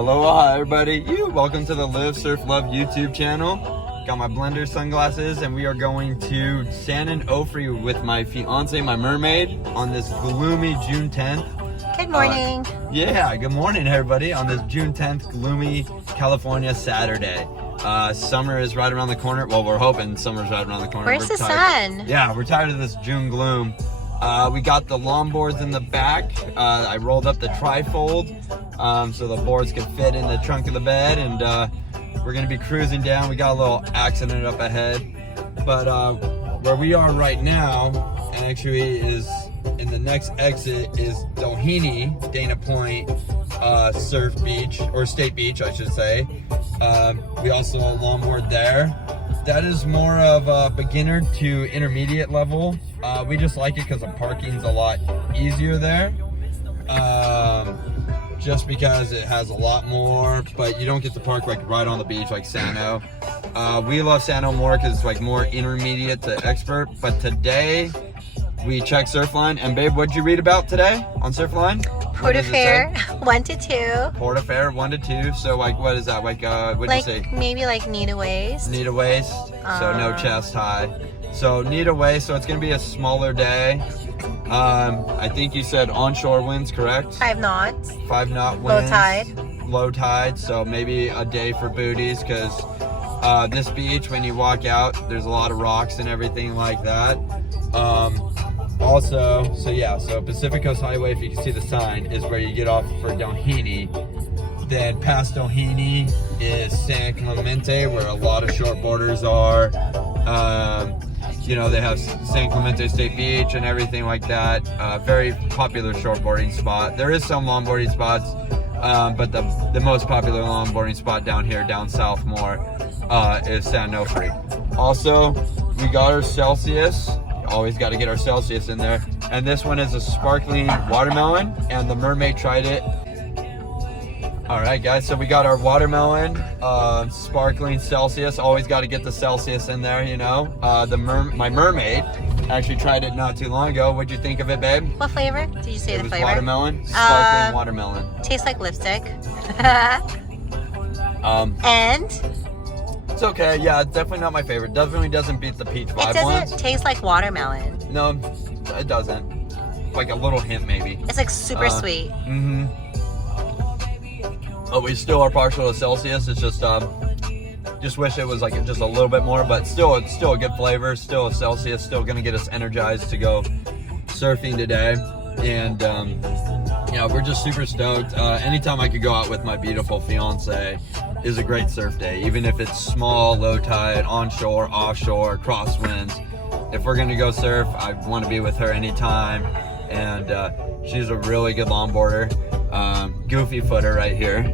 Aloha everybody, welcome to the Live Surf Love YouTube channel. Got my blender sunglasses and we are going to San Onofre with my fiance, my mermaid, on this gloomy June 10th. Good morning. Good morning everybody on this June 10th gloomy California Saturday. Summer is right around the corner. Well, we're hoping summer's right around the corner. Where's the sun? Yeah, we're tired of this June gloom. We got the longboards in the back. I rolled up the trifold so the boards can fit in the trunk of the bed, and we're gonna be cruising down. We got a little accident up ahead, but where we are right now actually is in the next exit is Doheny, Dana Point Surf Beach, or State Beach I should say. We also longboard there. That is more of a beginner to intermediate level. We just like it because the parking's a lot easier there. Just because it has a lot more, but you don't get to park like right on the beach like Sano. We love Sano more because it's like more intermediate to expert. But today we checked Surfline, and babe, what'd you read about today on Surfline? Port of Fair 1 to 2. Port of Fair 1 to 2. So like, what is that? Like, what'd you say? Maybe like knee to waist. Knee to waist. So no chest high. So knee to waist. So it's gonna be a smaller day. I think you said onshore winds, correct? 5 knots. 5 knot winds. Low tide. Low tide. So maybe a day for booties, because this beach, when you walk out, there's a lot of rocks and everything like that. Also, so Pacific Coast Highway, if you can see the sign, is where you get off for Doheny. Then past Doheny is San Clemente, where a lot of shortboarders are. You know, they have San Clemente State Beach and everything like that. Very popular shortboarding spot. There is some longboarding spots, but the most popular longboarding spot down here, down south more, is San Onofre. Also, we got our Celsius. Always got to get our Celsius in there. And this one is a sparkling watermelon, and the mermaid tried it. All right, guys, so we got our watermelon, sparkling Celsius. Always got to get the Celsius in there, you know. My mermaid actually tried it not too long ago. What'd you think of it, babe? What flavor? Did you say the flavor? Watermelon, sparkling watermelon. Tastes like lipstick. And? It's okay, yeah, it's definitely not my favorite. Definitely doesn't beat the peach vibe It ones. doesn't taste like watermelon. No, it doesn't. Like a little hint, maybe. It's like super sweet. Mm-hmm. But we still are partial to Celsius. It's just wish it was like just a little bit more, but it's still a good flavor. Still a Celsius. Still gonna get us energized to go surfing today. And yeah, we're just super stoked. Anytime I could go out with my beautiful fiance is a great surf day, even if it's small, low tide, onshore, offshore, crosswinds. If we're gonna go surf, I want to be with her anytime. And she's a really good longboarder. Goofy footer right here.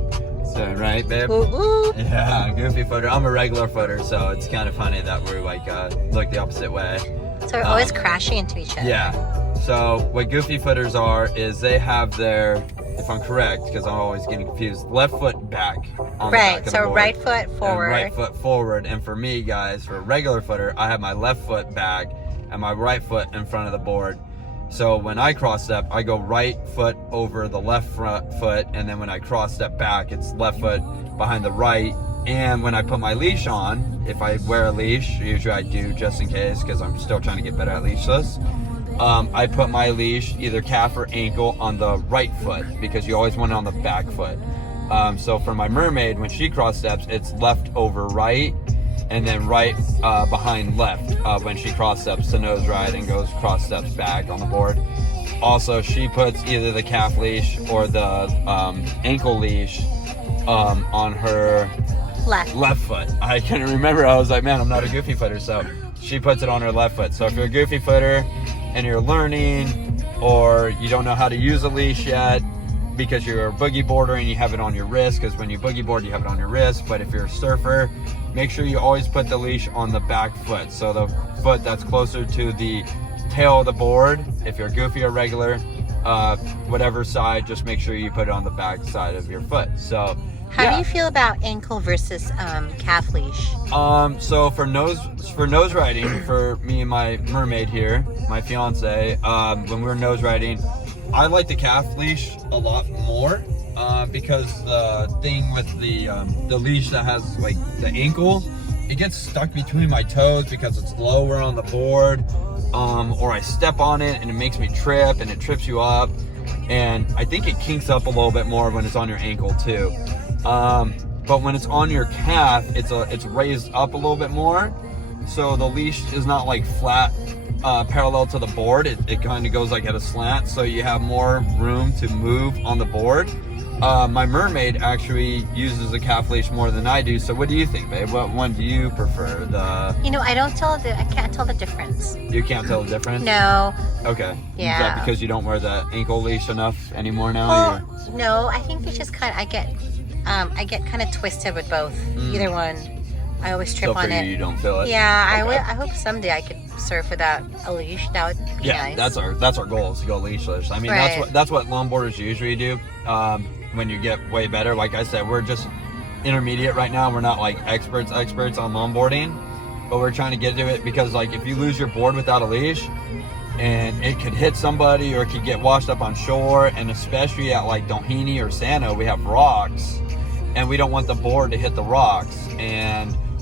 So, right, babe? Woo woo. Yeah, goofy footer. I'm a regular footer, so it's kind of funny that we're like look the opposite way. So we're always crashing into each other. Yeah. So what goofy footers are is they have their, if I'm correct, because I'm always getting confused, left foot back on the back of the board. Right foot forward. And right foot forward. And for me, guys, for a regular footer, I have my left foot back and my right foot in front of the board. So when I cross step, I go right foot over the left front foot, and then when I cross step back, it's left foot behind the right. And when I put my leash on, if I wear a leash, usually I do just in case, because I'm still trying to get better at leashless. I put my leash either calf or ankle on the right foot, because you always want it on the back foot. So for my mermaid, when she cross steps, it's left over right, and then right behind left when she cross steps to nose right and goes cross steps back on the board. Also, she puts either the calf leash or the ankle leash on her left foot. I couldn't remember. I was like, man, I'm not a goofy footer. So she puts it on her left foot. So if you're a goofy footer and you're learning, or you don't know how to use a leash yet because you're a boogie boarder and you have it on your wrist, because when you boogie board you have it on your wrist, but if you're a surfer, make sure you always put the leash on the back foot, so the foot that's closer to the tail of the board. If you're goofy or regular, whatever side, just make sure you put it on the back side of your foot. So how do you feel about ankle versus calf leash? So for nose riding, for me and my mermaid here, my fiance, when we're nose riding, I like the calf leash a lot more because the thing with the leash that has like the ankle, it gets stuck between my toes because it's lower on the board, or I step on it and it makes me trip and it trips you up. And I think it kinks up a little bit more when it's on your ankle too. But when it's on your calf, it's raised up a little bit more. So the leash is not like flat, parallel to the board. It kind of goes like at a slant, so you have more room to move on the board. My mermaid actually uses a calf leash more than I do. So what do you think, babe? What one do you prefer? I can't tell the difference. You can't tell the difference? No. Okay. Yeah. Is that because you don't wear the ankle leash enough anymore now? Well, no, I think they just I get kind of twisted with both. Either one. I always trip So on for it. you don't feel it? Yeah, Okay. I hope someday I could surf without a leash. That would be nice. That's our goal, is to go leashless. I mean, Right. that's what longboarders usually do. When you get way better, like I said, we're just intermediate right now. We're not like experts on longboarding, but we're trying to get to it because like if you lose your board without a leash, and it could hit somebody or it could get washed up on shore, and especially at like Doheny or Sano, we have rocks, and we don't want the board to hit the rocks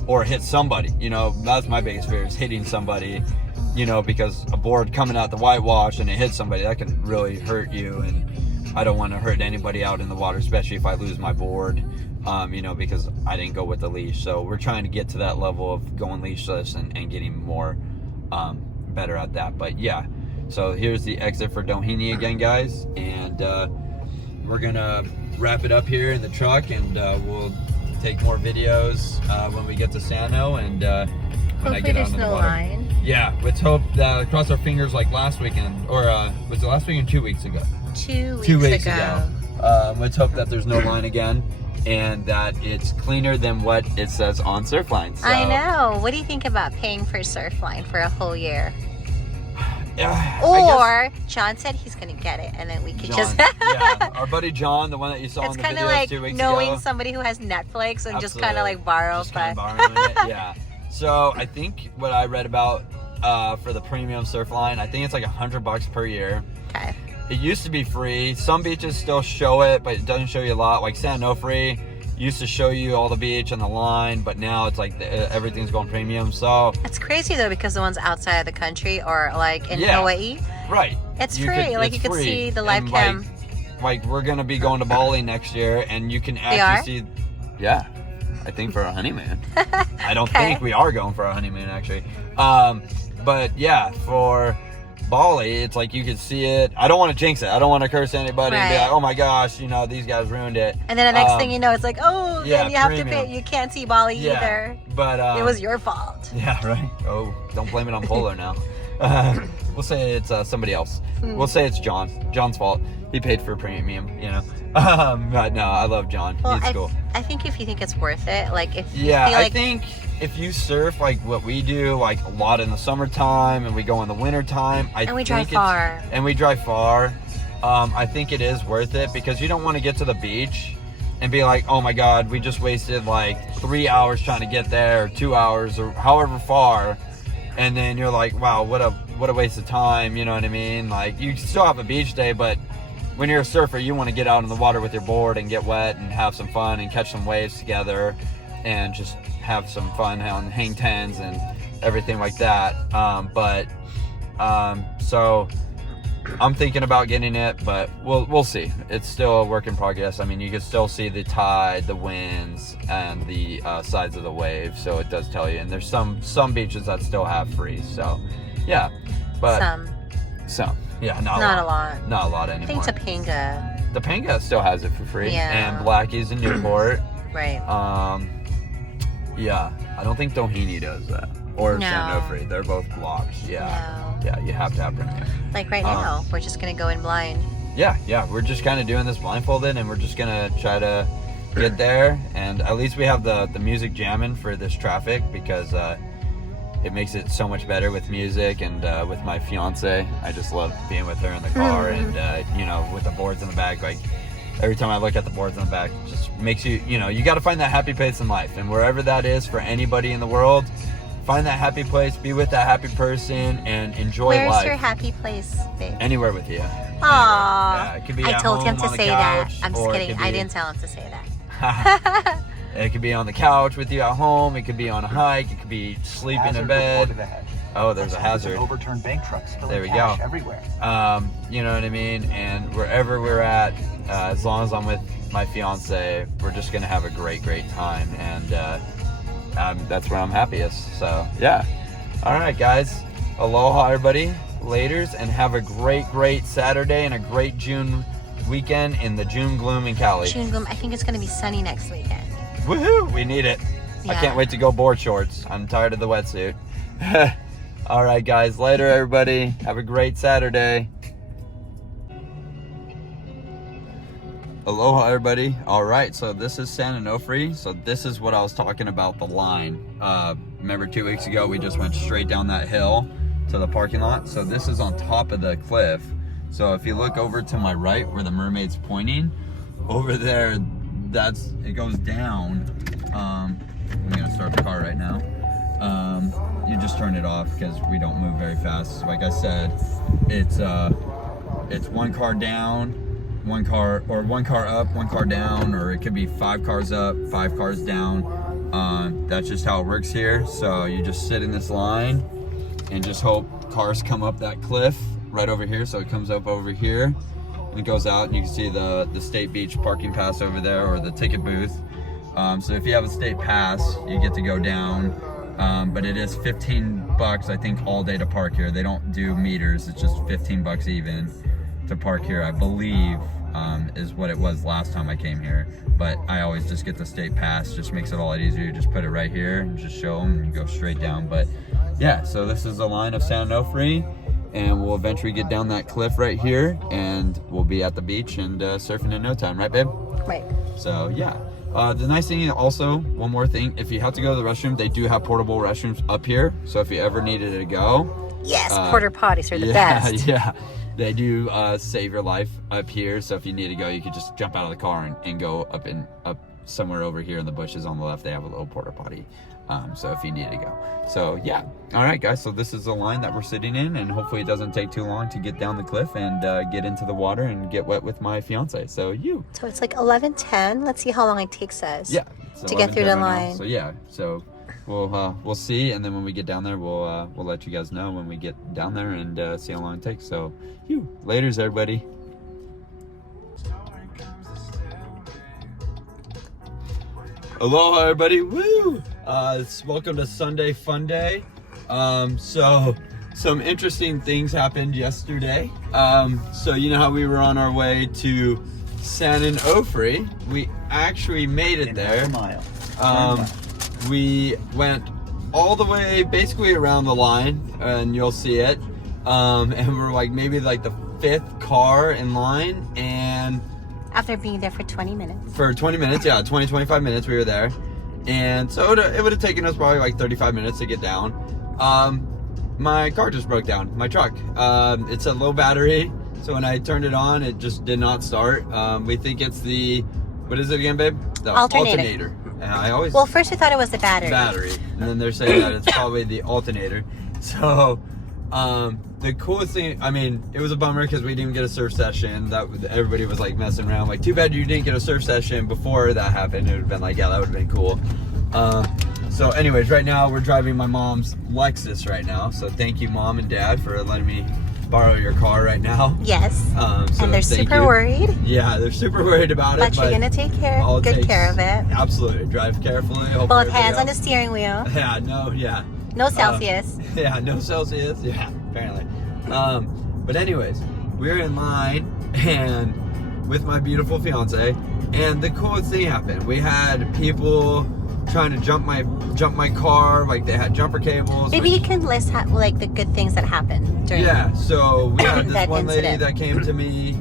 or hit somebody. You know, that's my biggest fear, is hitting somebody. You know, because a board coming out the whitewash and it hits somebody, that can really hurt you, and I don't want to hurt anybody out in the water, especially if I lose my board, you know, because I didn't go with the leash. So we're trying to get to that level of going leashless and getting more better at that. But yeah, so here's the exit for Doheny again, guys, and we're gonna wrap it up here in the truck, and we'll take more videos when we get to Sano, and when I get out in the water. Line. Yeah, let's hope that, cross our fingers, like last weekend, or was it last weekend or 2 weeks ago? 2 weeks, 2 weeks ago. Let's hope that there's no line again, and that it's cleaner than what it says on Surfline. So, I know. What do you think about paying for Surfline for a whole year? Yeah. Or John said he's gonna get it, and then we could just. Yeah, our buddy John, the one that you saw It's in the kind of videos like 2 weeks knowing ago. somebody who has Netflix and just Absolutely. kind of like borrow. Just kinda borrowing it, yeah. So I think what I read about for the premium Surfline, I think it's like $100 per year. Okay. It used to be free. Some beaches still show it, but it doesn't show you a lot. Like San Onofre used to show you all the beach and the line, but now it's like everything's going premium. So It's crazy though, because the ones outside of the country or like in Yeah. Hawaii, right, it's free. Like you could free. see the live And, cam. Like we're gonna be going to Bali next year, and you can are? actually see. Yeah, I think for a honeymoon. I don't Okay. think we are going for a honeymoon actually. But yeah, for Bali, it's like you can see it. I don't want to jinx it. I don't want to curse anybody and be Right. like, oh my gosh, you know, these guys ruined it. And then the next thing you know, it's like, oh, yeah, then you have to premium. pay. You can't see Bali Yeah, either. but It was your fault. yeah, right. Oh, don't blame it on Polar now. We'll say it's somebody else. We'll say it's John. John's fault. He paid for premium, you know. But no, I love John. Well, He's cool. I think if you think it's worth it, like if you Yeah, feel like I think if you surf like what we do, like a lot in the summertime, and we go in the wintertime, And we drive far. I think it is worth it, because you don't want to get to the beach and be like, oh my God, we just wasted like 3 hours trying to get there, or 2 hours, or however far, and then you're like, wow, what a waste of time. You know what I mean? Like, you still have a beach day, but when you're a surfer, you want to get out in the water with your board and get wet and have some fun and catch some waves together and just have some fun and hang tens and everything like that. So I'm thinking about getting it, but we'll see. It's still a work in progress. I mean, you can still see the tide, the winds, and the sides of the waves. So it does tell you. And there's some beaches that still have free. So yeah, but some. Yeah, not a lot. Not a lot I anymore. think Topanga. Topanga still has it for free. Yeah. And Blackie's in Newport. Right. Yeah, I don't think Doheny does that. Or No. San Onofre. They're both blocks. Yeah. No. Yeah, you have to have premium. Like right now, we're just gonna go in blind. Yeah, we're just kind of doing this blindfolded, and we're just gonna try to get there, and at least we have the music jamming for this traffic, because it makes it so much better with music, and with my fiance. I just love being with her in the car, and you know, with the boards in the back, like every time I look at the boards in the back, it just makes you, you know, you got to find that happy place in life, and wherever that is for anybody in the world, find that happy place, be with that happy person, and enjoy life. Where's your happy place, babe? Anywhere with you. Aw. It could be I at told him home to on the say that. couch, I'm just or it kidding. could I be- didn't tell him to say that. It could be on the couch with you at home. It could be on a hike. It could be sleeping in bed. Oh, there's a hazard. Overturned bank trucks. There we go. Everywhere. You know what I mean? And wherever we're at, as long as I'm with my fiance, we're just gonna have a great time, and that's where I'm happiest. So yeah. All right, guys. Aloha, everybody. Laters, and have a great Saturday and a great June weekend in the June gloom in Cali. June gloom. I think it's going to be sunny next weekend. Woohoo! We need it. I Yeah. can't wait to go board shorts. I'm tired of the wetsuit. All right, guys. Later, everybody. Have a great Saturday. Aloha, everybody. All right, so this is San Onofre. So this is what I was talking about, the line. Remember 2 weeks ago, we just went straight down that hill to the parking lot. So this is on top of the cliff. So if you look over to my right where the mermaid's pointing, over there, it goes down. I'm gonna start the car right now. You just turn it off because we don't move very fast. Like I said, it's one car down, one car up, one car down, or it could be 5 cars up, 5 cars down. That's just how it works here. So you just sit in this line and just hope cars come up that cliff right over here. So it comes up over here and it goes out, and you can see the State Beach parking pass over there, or the ticket booth. So if you have a state pass, you get to go down, but it is $15, I think, all day to park here. They don't do meters. It's just $15 even to park here, I believe, is what it was last time I came here. But I always just get the state pass. Just makes it a lot easier. You just put it right here and just show them, and you go straight down. But yeah, so this is the line of San Onofre, and we'll eventually get down that cliff right here, and we'll be at the beach and surfing in no time, right, babe? Right. So yeah. The nice thing also, one more thing, if you have to go to the restroom, they do have portable restrooms up here. So if you ever needed to go. Yes, porta potties are the best. Yeah, they do save your life up here. So if you need to go, you could just jump out of the car and go up somewhere over here in the bushes on the left. They have a little porta potty. So if you need to go. So yeah. All right, guys. So this is the line that we're sitting in, and hopefully it doesn't take too long to get down the cliff and get into the water and get wet with my fiance. So So it's like 11:10. Let's see how long it takes us. Yeah. To get through the line. So yeah. So we'll see, and then when we get down there, we'll let you guys know when we get down there and see how long it takes. So laters, everybody. Aloha, everybody. Woo! Welcome to Sunday-Funday. So some interesting things happened yesterday. So you know how we were on our way to San Onofre? We actually made it there. We went all the way basically around the line, and you'll see it. And we're like maybe like the 5th car in line, and After being there for 20 minutes. for 20 minutes, yeah, 25 minutes we were there. And so it would have taken us probably like 35 minutes to get down. My car just broke down, my truck. It's a low battery, so when I turned it on, it just did not start. We think it's what is it again, babe? The Alternator. And Well, first we thought it was the battery. And then they're saying that it's probably the alternator. So the coolest thing, I mean, it was a bummer because we didn't get a surf session. Everybody was like messing around, like, too bad you didn't get a surf session before that happened. It would have been like, yeah, that would have been cool. So anyways, right now we're driving my mom's Lexus right now. So thank you, Mom and Dad, for letting me borrow your car right now. Yes. So and they're super worried. Yeah, they're super worried about it. But you're gonna take good care of it. Absolutely. Drive carefully. Both hands on the steering wheel. Yeah, No Celsius. No Celsius. Yeah, apparently. But anyways, we're in line and with my beautiful fiance, and the coolest thing happened. We had people trying to jump my car, like they had jumper cables. Maybe you can list like the good things that happened during. Yeah, so we had this one lady incident. that came to me.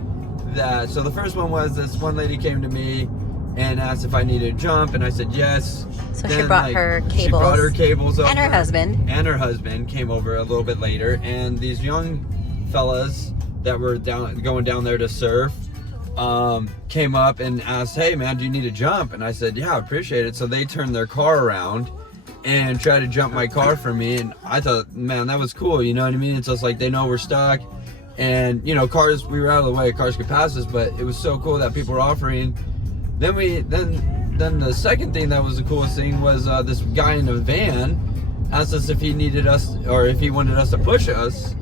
So the first one was this one lady came to me and asked if I needed to jump, and I said yes. So then, she brought her cables. She brought her cables over. And her husband. And her husband came over a little bit later, and these young fellas that were going down there to surf came up and asked, hey man, do you need to jump? And I said, yeah, I appreciate it. So they turned their car around and tried to jump my car for me, and I thought, man, that was cool, you know what I mean? It's just like they know we're stuck, And you know, cars, we were out of the way, cars could pass us, but it was so cool that people were offering. Then the second thing that was the coolest thing was this guy in a van asked us if he needed us or if he wanted us to push us.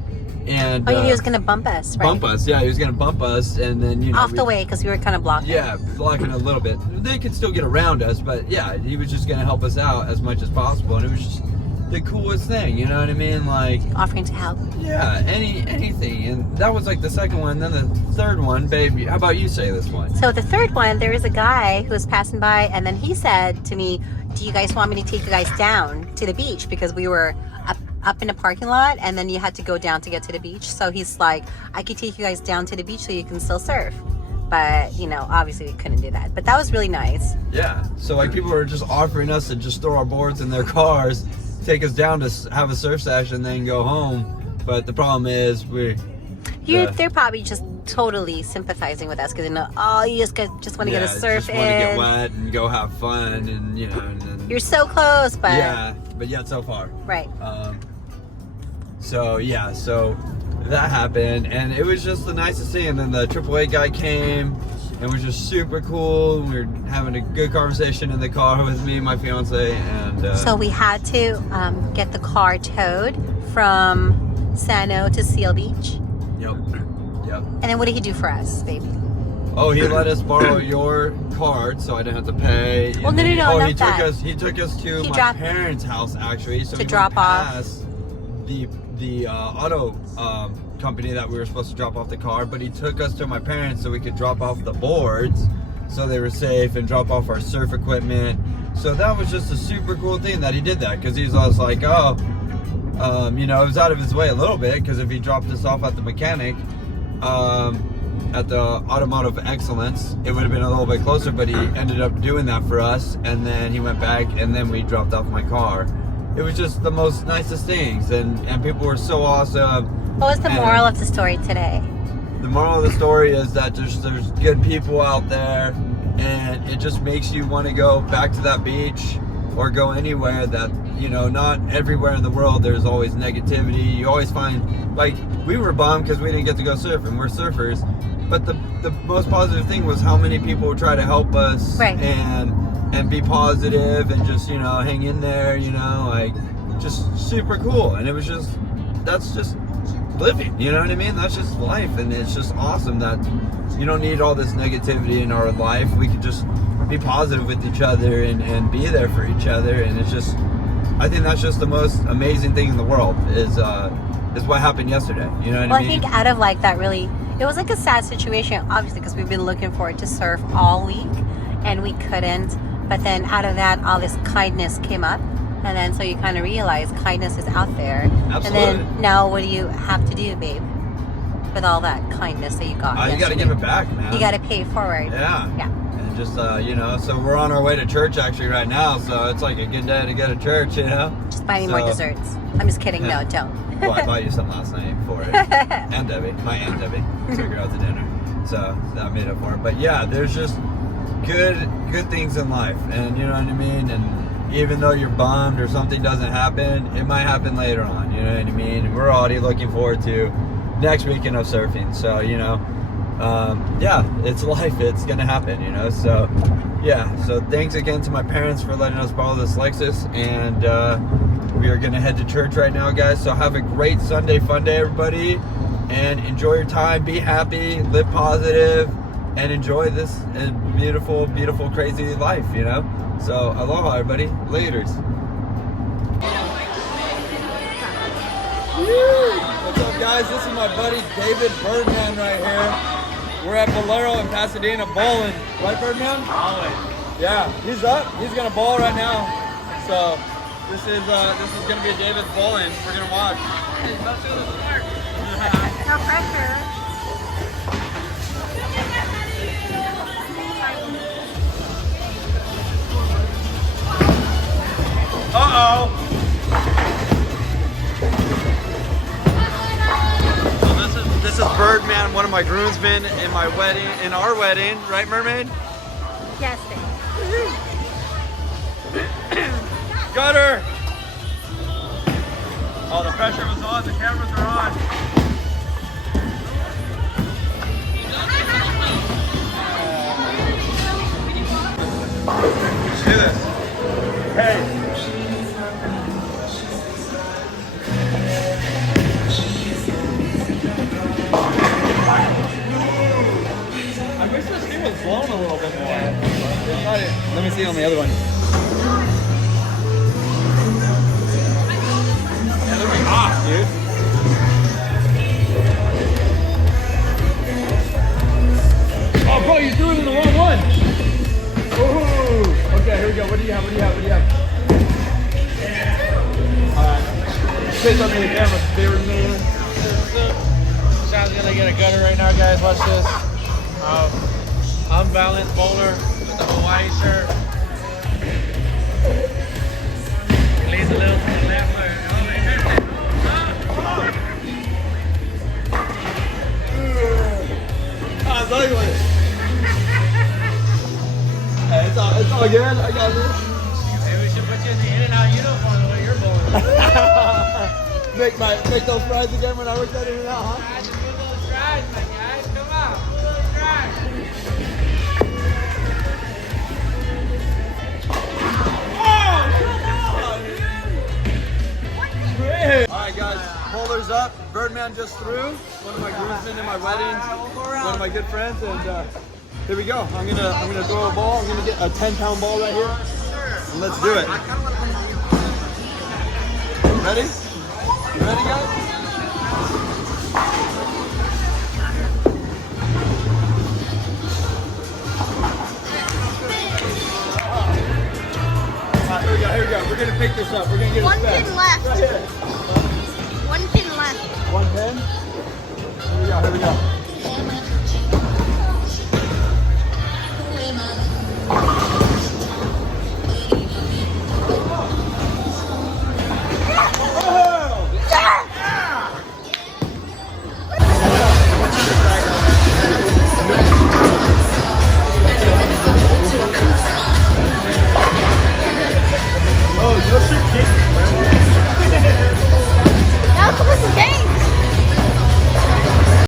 And he was gonna bump us, right? Bump us, yeah, he was gonna bump us, and then, you know, off the way, because we were kind of blocking. Yeah, blocking a little bit. They could still get around us, but yeah, he was just gonna help us out as much as possible, and it was just the coolest thing, you know what I mean? Like, offering to help. Yeah, anything. And that was like the second one. Then the third one, baby, how about you say this one? So the third one, there was a guy who was passing by, and then he said to me, do you guys want me to take you guys down to the beach? Because we were up in a parking lot, and then you had to go down to get to the beach. So he's like, I could take you guys down to the beach so you can still surf. But, you know, obviously we couldn't do that. But that was really nice. Yeah. So like people were just offering us to just throw our boards in their cars, take us down to have a surf session, and then go home. But the problem is they're probably just totally sympathizing with us because they know, oh, you just want to get a surf just want to get wet and go have fun, and you know. And you're so close, but yet so far. Right. So that happened, and it was just the nicest thing. And then the AAA guy came and was just super cool. We were having a good conversation in the car with me and my fiance, and so we had to get the car towed from San O to Seal Beach. Yep. And then what did he do for us, baby? Oh, he let us borrow your card, so I didn't have to pay. Well, no, he took us to my parents' house, actually, so to drop off the auto company that we were supposed to drop off the car, but he took us to my parents so we could drop off the boards so they were safe and drop off our surf equipment. So that was just a super cool thing that he did that, because he was like, oh, you know, it was out of his way a little bit, because if he dropped us off at the mechanic at the Automotive Excellence, it would have been a little bit closer, but he ended up doing that for us, and then he went back, and then we dropped off my car. It was just the most nicest things, and people were so awesome. What was the moral of the story today? The moral of the story is that there's good people out there, and it just makes you want to go back to that beach or go anywhere that, you know, not everywhere in the world there's always negativity. You always find, like, we were bummed because we didn't get to go surfing. We're surfers. But the most positive thing was how many people would try to help us, right, and be positive and just, you know, hang in there, you know, like, just super cool. And it was just, that's just living, you know what I mean? That's just life, and it's just awesome that you don't need all this negativity in our life. We can just be positive with each other and be there for each other, and it's just, I think that's just the most amazing thing in the world is what happened yesterday, you know what I mean? I think out of like that, really, it was like a sad situation, obviously, because we've been looking forward to surf all week and we couldn't, but then out of that, all this kindness came up, and then so you kind of realize kindness is out there. Absolutely. And then now what do you have to do, babe, with all that kindness that you got? You got to give it back, man. You got to pay it forward. Yeah. And just, you know, so we're on our way to church actually right now, so it's like a good day to go to church, you know? Just buy me more desserts. I'm just kidding. Yeah. No, don't. Well, I bought you some last night for it. And Debbie, my Aunt Debbie, took her out to dinner, so that made up for it. But yeah, there's just good things in life, and you know what I mean? And even though you're bummed or something doesn't happen, it might happen later on, you know what I mean? And we're already looking forward to next weekend of surfing, so, you know, yeah, it's life, it's gonna happen, you know? So yeah, so thanks again to my parents for letting us borrow this Lexus, and we are gonna head to church right now, guys. So have a great Sunday-Funday, everybody, and enjoy your time, be happy, live positive, and enjoy this beautiful, beautiful, crazy life, you know? So aloha, everybody, laters. What's up, guys? This is my buddy David Birdman right here. We're at Bolero in Pasadena bowling. Right, Birdman? Always. Yeah, he's up. He's gonna bowl right now. So this is gonna be a David bowling. We're gonna watch. No pressure. Uh-oh. This is Birdman, one of my groomsmen in our wedding, right, Mermaid? Yes, babe. Got her! Oh, the pressure was on, the cameras are on. was blown a little bit more. Let me see on the other one. Yeah, they're hot, dude. Oh, bro, you threw it in the wrong one. Ooh. Okay, here we go. What do you have? What do you have? What do you have? Alright. Say something to the camera, favorite man. Sean's gonna get a gutter right now, guys. Watch this. Unbalanced bowler with the Hawaii shirt. Leads a little to the left. Hey, it's all good. I got this. Maybe we should put you in the In-N-Out uniform the way you're bowling. make those fries again when I work that in and out, huh? Guys, do those tries, my guys. Come on, do those tries. Alright guys, bowlers up. Birdman just threw. One of my groomsmen in my wedding. One of my good friends, and here we go. I'm gonna throw a ball. I'm gonna get a 10-pound ball right here. And let's do it. Ready? You ready, guys? Alright, here we go. We're gonna pick this up. We're gonna get One it fast. pin left. Right here. One pin left. One pin. Here we go.